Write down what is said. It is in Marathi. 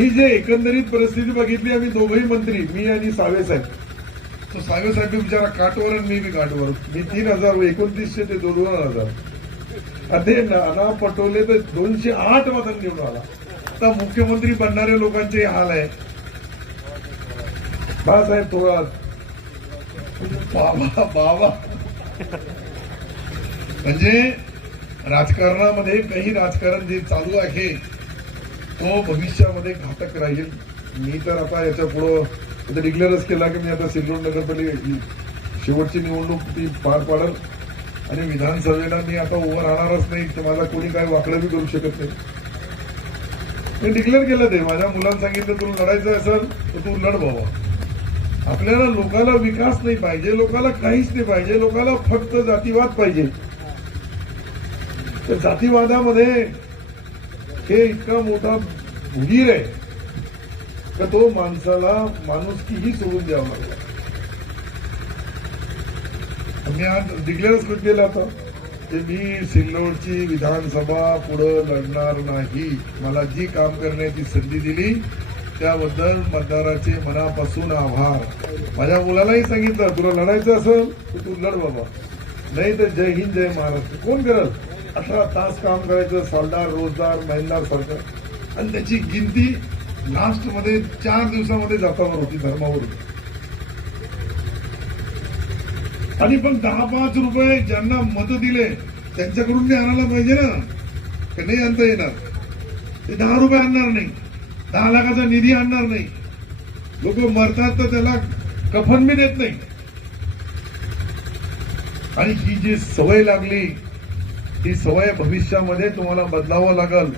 ही जे एकंदरीत परिस्थिती बघितली आम्ही दोघही मंत्री मी आणि सावे साहेब. तो सावे साहेब बिचारा काटवर आणि मी बी काटवर मी तीन हजार एकोणतीसशे ते दोन हजार. आणि ते नाना पटोले तर दोनशे आठ मतांनी निवडून आला. आता मुख्यमंत्री बनणाऱ्या लोकांचे हाल आहे. बाळासाहेब थोरात. बाबा बाबा. म्हणजे राजकारणामध्ये काही राजकारण जे चालू आहे तो भविष्यामध्ये घातक राहील. मी तर आता याच्या पुढं डिक्लेअरच केला की मी आता सिल्लोड नगरपालिका शेवटची निवडणूक ती पार पाडल. आणि विधानसभेला मी आता उभं राहणारच नाही. तर मला कोणी काय वाकडं बी करू शकत नाही. मी डिक्लेअर केलं ते. माझ्या मुलांना सांगितलं तुला लढायचं असेल तर तू लढ भावा आपल्याला लोकाला विकास नाही पाहिजे. लोकाला काहीच नाही पाहिजे. लोकाला फक्त जातीवाद पाहिजे. तर जातीवादामध्ये हे इतका मोठा भुगीर आहे का तो माणसाला माणुसकीही सोडून द्यावा लागला. मी आज डिक्लेअरच केलं होतं? की मी सिल्लोडची विधानसभा पुढं लढणार नाही. मला जी काम करण्याची संधी दिली त्याबद्दल मतदाराचे मनापासून आभार. माझ्या मुलालाही सांगितलं तुला लढायचं असेल तर तू लढ बाबा. नाही तर जय हिंद जय महाराष्ट्र. कोण करल? अठरा तास काम करायचं सालदार रोजदार महिनदार सरकार. आणि त्याची गिनती लास्टमध्ये चार दिवसामध्ये जातावर होती धर्मावर आणि पण दहा पाच रुपये ज्यांना मत दिले त्यांच्याकडून ते आणायला पाहिजे ना. ते नाही आणता येणार. ते दहा रुपये आणणार नाही. दहा लाखाचा निधी आणणार नाही. लोक मरतात तर त्याला कफन बी देत नाही. आणि ही जी सवय लागली ती सवय भविष्यामध्ये तुम्हाला बदलावं लागल.